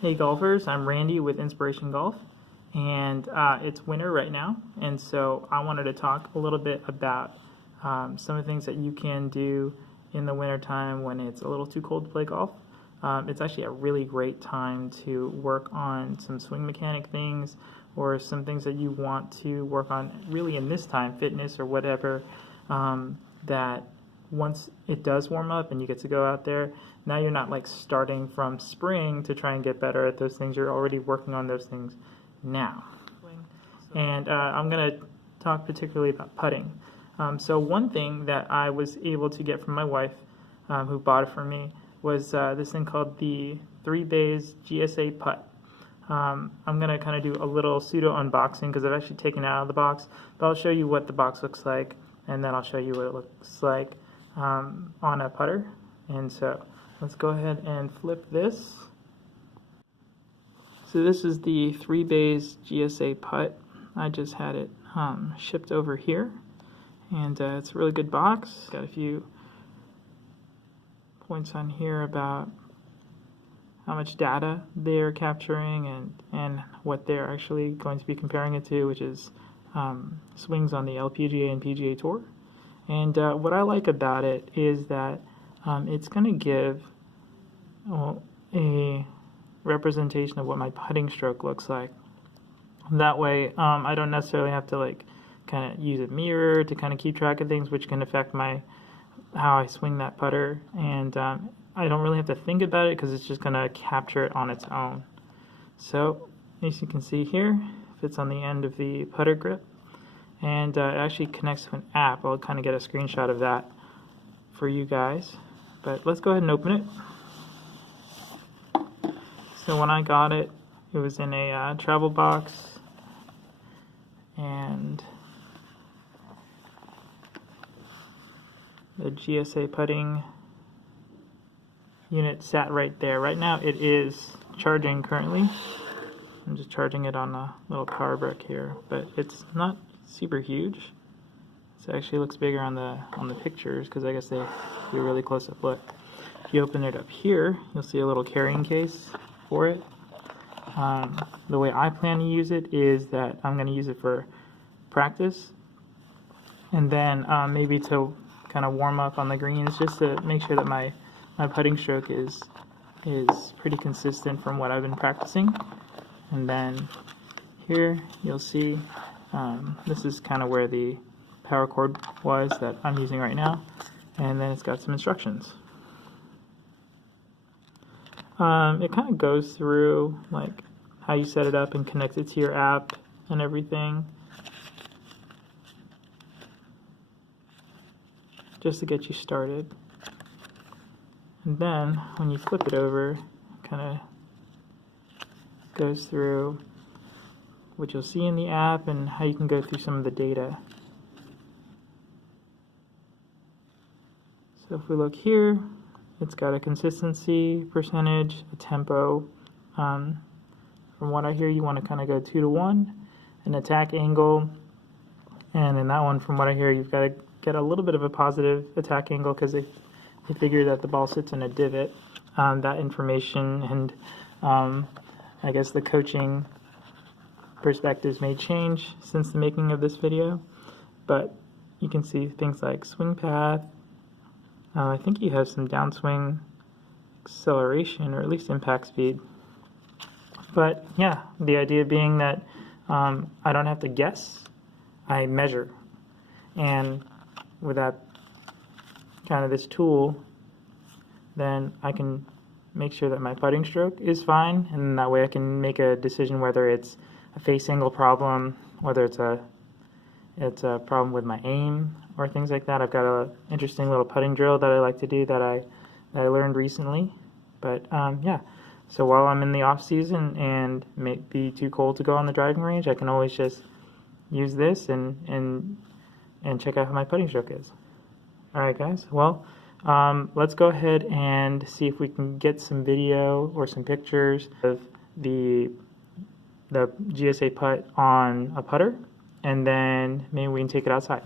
Hey golfers, I'm Randy with Inspiration Golf, and it's winter right now, and so I wanted to talk a little bit about some of the things that you can do in the wintertime when it's a little too cold to play golf. It's actually a really great time to work on some swing mechanic things or some things that you want to work on really in this time, fitness or whatever, that once it does warm up and you get to go out there, now you're not like starting from spring to try and get better at those things. You're already working on those things now. And I'm going to talk particularly about putting. So one thing that I was able to get from my wife, who bought it for me, was this thing called the 3-Bays GSA Putt. I'm going to kind of do a little pseudo unboxing because I've actually taken it out of the box, but I'll show you what the box looks like, and then I'll show you what it looks like on a putter. And so let's go ahead and flip this. So this is the 3-Bays GSA Putt. I just had it shipped over here, and it's a really good box. Got a few points on here about how much data they're capturing and what they're actually going to be comparing it to, which is swings on the LPGA and PGA Tour. And what I like about it is that it's going to give a representation of what my putting stroke looks like. That way I don't necessarily have to like kind of use a mirror to kind of keep track of things, which can affect how I swing that putter, and I don't really have to think about it because it's just going to capture it on its own. So as you can see here, it fits on the end of the putter grip, and it actually connects to an app. I'll kind of get a screenshot of that for you guys, but let's go ahead and open it. So when I got it, it was in a travel box, and the GSA putting unit sat right there. Right now it is charging currently. I'm just charging it on a little power brick here, but it's not super huge. It actually looks bigger on the pictures because I guess they do a really close up look. If you open it up here, you'll see a little carrying case for it. The way I plan to use it is that I'm going to use it for practice, and then maybe to kind of warm up on the greens, just to make sure that my putting stroke is pretty consistent from what I've been practicing. And then here you'll see this is kind of where the power cord was that I'm using right now, and then it's got some instructions. It kind of goes through like how you set it up and connect it to your app and everything, just to get you started. And then when you flip it over, it kind of goes through what you'll see in the app and how you can go through some of the data. So if we look here, it's got a consistency percentage, a tempo. From what I hear, you want to kind of go 2-to-1, an attack angle, and in that one, from what I hear, you've got to get a little bit of a positive attack angle because they figure that the ball sits in a divot. That information and I guess the coaching perspectives may change since the making of this video, but you can see things like swing path. I think you have some downswing acceleration, or at least impact speed. But yeah, the idea being that I don't have to guess, I measure. And with that kind of this tool, then I can make sure that my putting stroke is fine, and that way I can make a decision whether it's a face angle problem, whether it's a problem with my aim or things like that. I've got an interesting little putting drill that I like to do that I learned recently. But yeah, so while I'm in the off season and it may be too cold to go on the driving range, I can always just use this and check out how my putting stroke is. Alright guys, well, let's go ahead and see if we can get some video or some pictures of the GSA Putt on a putter, and then maybe we can take it outside.